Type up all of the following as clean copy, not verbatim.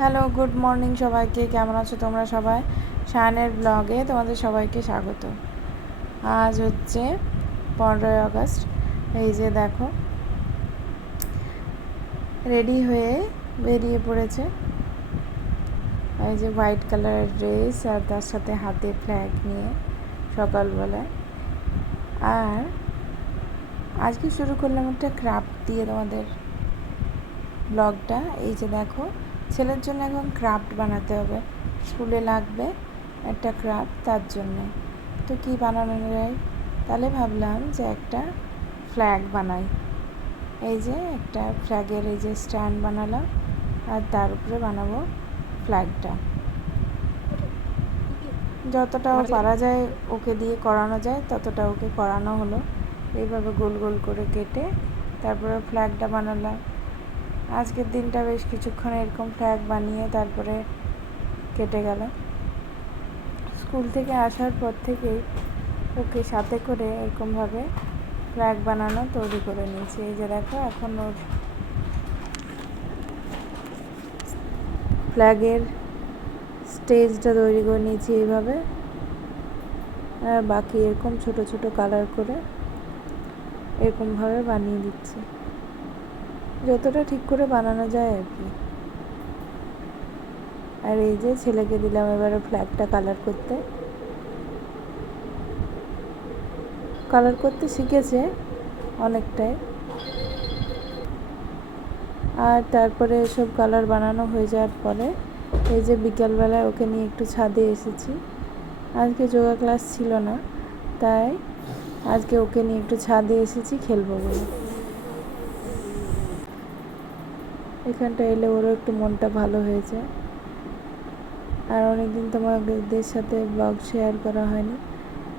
Hello, good morning সবাইকে। কেমন আছো তোমরা সবাই? শায়ানের ব্লগে তোমাদের সবাইকে স্বাগত। আজ হচ্ছে 15ই আগস্ট। এই যে দেখো, রেডি হয়ে বেরিয়ে পড়েছে। এই যে হোয়াইট কালারের ড্রেস আর তার সাথে হাতে ফ্ল্যাগ নিয়ে সকালবেলায়। আর আজকে শুরু করলাম একটা ক্রাফট দিয়ে তোমাদের ব্লগটা। এই যে দেখো, ছেলের জন্য এখন ক্রাফট বানাতে হবে, স্কুলে লাগবে একটা ক্রাফট, তার জন্যে। তো কী বানানো যায়? তাহলে ভাবলাম যে একটা ফ্ল্যাগ বানাই। এই যে একটা ফ্ল্যাগের এই যে স্ট্যান্ড বানালাম, আর তার উপরে বানাবো ফ্ল্যাগটা। যতটা পারা যায় ওকে দিয়ে করানো যায় ততটা ওকে করানো হলো। এইভাবে গোল গোল করে কেটে তারপরে ফ্ল্যাগটা বানালাম। আজকের দিনটা বেশ কিছুক্ষণ এরকম ফ্ল্যাগ বানিয়ে তারপরে কেটে গেল। স্কুল থেকে আসার পর থেকেই ওকে সাথে করে এরকমভাবে ফ্ল্যাগ বানানো তৈরি করে নিয়েছি। এই যে দেখো, এখন ওর ফ্ল্যাগের স্টেজটা তৈরি করে নিয়েছি এইভাবে। আর বাকি এরকম ছোট ছোট কালার করে এরকমভাবে বানিয়ে দিচ্ছি, যতটা ঠিক করে বানানো যায় আর কি। আর এই যে ছেলেকে দিলাম এবারে ফ্ল্যাগটা কালার করতে শিখেছে অনেকটাই। আর তারপরে এসব কালার বানানো হয়ে যাওয়ার পরে এই যে বিকালবেলায় ওকে নিয়ে একটু ছাদে এসেছি। আজকে যোগা ক্লাস ছিল না, তাই আজকে ওকে নিয়ে একটু ছাদে এসেছি খেলবো বলে। এখানটা এলে ওরও একটু মনটা ভালো হয়েছে। আর অনেকদিন তোমাদের সাথে ব্লগ শেয়ার করা হয়নি,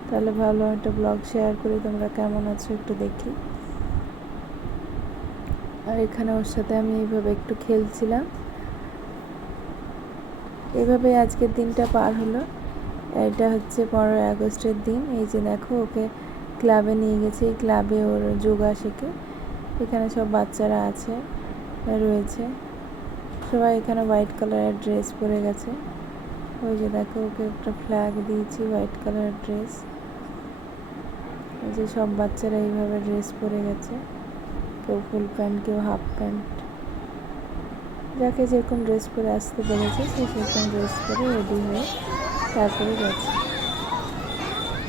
তাহলে ভাবলাম একটা ব্লগ শেয়ার করি, তোমরা কেমন আছো একটু দেখি। আর এখানে ওর সাথে আমি এইভাবে একটু খেলছিলাম। এভাবে আজকের দিনটা পার হলো। এটা হচ্ছে 15ই আগস্টের দিন। এই যে দেখো, ওকে ক্লাবে নিয়ে গেছে। এই ক্লাবে ওর যোগা শেখে। এখানে সব বাচ্চারা রয়েছে সবাই। এখানে হোয়াইট কালারের ড্রেস পরে গেছে। ওই যে দেখো, ওকে একটা ফ্ল্যাগ দিয়েছি, হোয়াইট কালারের ড্রেস। এই যে সব বাচ্চারা এইভাবে ড্রেস পরে গেছে, কেউ ফুল প্যান্ট, কেউ হাফ প্যান্ট, যাকে যেরকম ড্রেস পরে আসতে পেরেছে সে সেরকম ড্রেস পরে রেডি হয়ে তারপরে গেছে।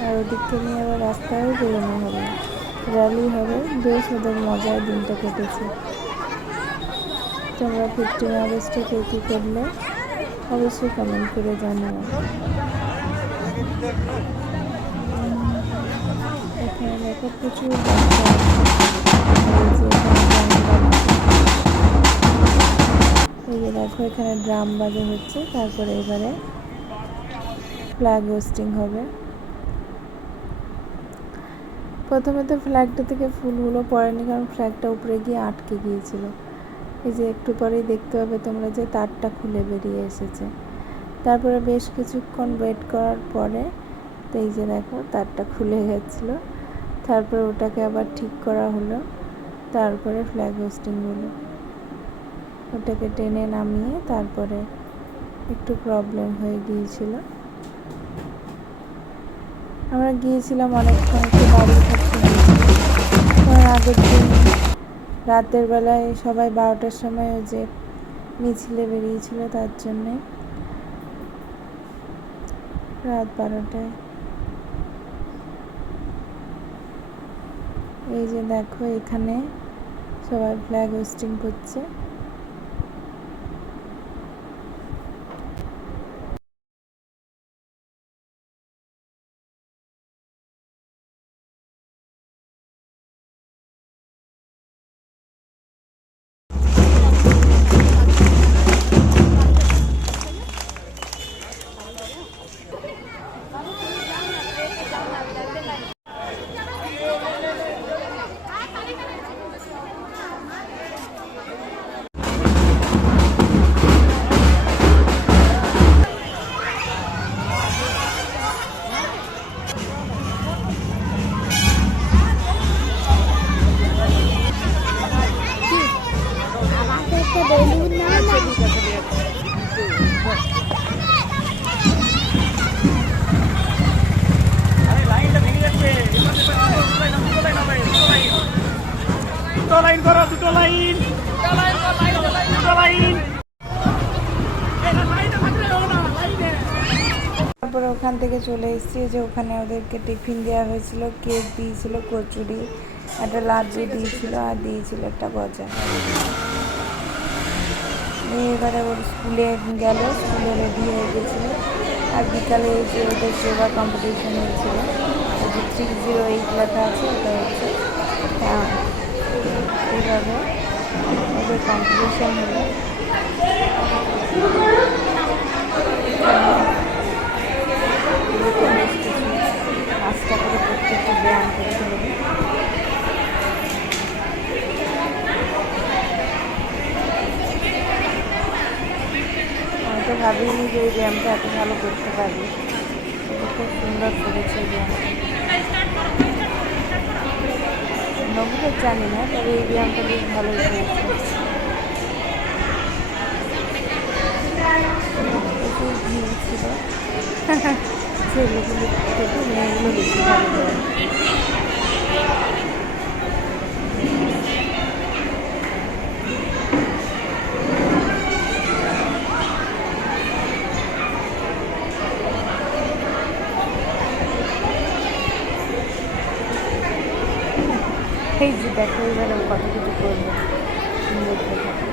আর ওদিককে নিয়ে আবার রাস্তায়ও বেরোনো হবে, র্যালি হবে। বেশ ওদের মজায় দিনটা কেটেছে। তোমরা 15 আগস্টে কে কী করলে অবশ্যই কমেন্ট করে জানিও। এখানে দেখো প্রচুর বাচ্চা আছে। এই যে দেখো, এখানে ড্রাম বাজে হচ্ছে। তারপরে এবারে ফ্ল্যাগ হোস্টিং হবে। প্রথমে তো ফ্ল্যাগটা থেকে ফুলগুলো পড়েনি, কারণ ফ্ল্যাগটা উপরে গিয়ে আটকে গিয়েছিল। এই যে একটু পরেই দেখতে পাবে তোমরা যে তারটা খুলে বেরিয়ে এসেছে। তারপরে বেশ কিছুক্ষণ ওয়েট করার পরে তো এই যে দেখো, তারটা খুলে গেছিলো। তারপরে ওটাকে আবার ঠিক করা হলো। তারপরে ফ্ল্যাগ হোস্টিং হলো। ওটাকে টেনে নামিয়ে তারপরে একটু প্রবলেম হয়ে গিয়েছিল। আমরা গিয়েছিলাম অনেকক্ষণ, একটু দাঁড়িয়ে থাকতে হয়েছিল। কারণ আগের দিন রাতের বেলায় সবাই 12টার সময় ওই যে মিছিলে বেরিয়েছিল, তার জন্যে রাত 12টায়। এই যে দেখো, এখানে সবাই ফ্ল্যাগ হোস্টিং করছে। তারপরে ওখান থেকে চলে এসেছি, যে ওখানে ওদেরকে টিফিন দেওয়া হয়েছিল, কেক দিয়েছিল, কচুরি, একটা লাড্ডু দিয়েছিল, আর দিয়েছিল একটা গজা। এবারে ওর স্কুলে গেল, স্কুলে রেডি হয়ে গেছিলো। আর বিকালে যে ওদের যোগা কম্পিটিশন হয়েছিল, ওই যে 308 লেখা আছে, ওটা হচ্ছে এইভাবে ওদের কম্পিটিশন হলো। আস্তে করে প্রত্যেকটা ব্যায়াম করতে হবে। আমি তো ভাবিনি যে এই ব্যায়ামটা এত ভালো করতে পারবি, খুব সুন্দর করেছে এই ব্যায়ামটা। নবুকে জানি না, তবে এই ব্যায়ামটা বেশ ভালোই করেছে। প্রচুর ভিড় ছিল, ছেলেগুলো থেকে মেয়েগুলো বেশি ভালো করে। এই যে দেখো এবার কত কিছু করবো, দেখতে থাকো।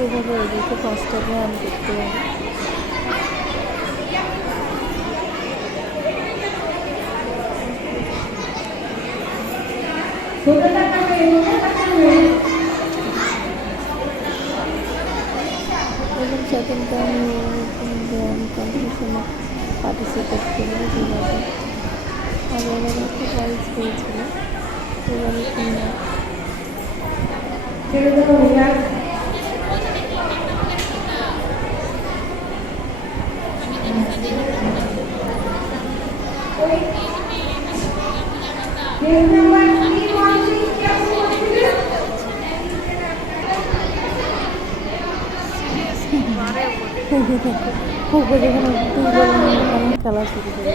এইভাবে ওদেরকে 5টা ব্যায়াম করতে হবে। এবং সেকেন্ড টাইম ব্যায়াম কম্পিটিশনে পার্টিসিপেট করবো, যেভাবে আগের একটা প্রাইজ পেয়েছিল, এবারে কিনা খেলা শুরু করে।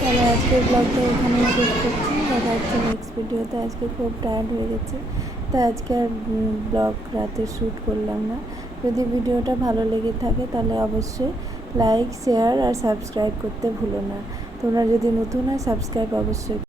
তাহলে আজকের ব্লগটা এখানে শেষ করছি, দেখা হচ্ছে নেক্সট ভিডিওতে। আজকে খুব টায়ার্ড হয়ে গেছে, তাই আজকে আর ব্লগ রাতে শ্যুট করলাম না। যদি ভিডিওটা ভালো লেগে থাকে তাহলে অবশ্যই লাইক, শেয়ার আর সাবস্ক্রাইব করতে ভুলো না। তোমরা যদি নতুন হয় সাবস্ক্রাইব অবশ্যই।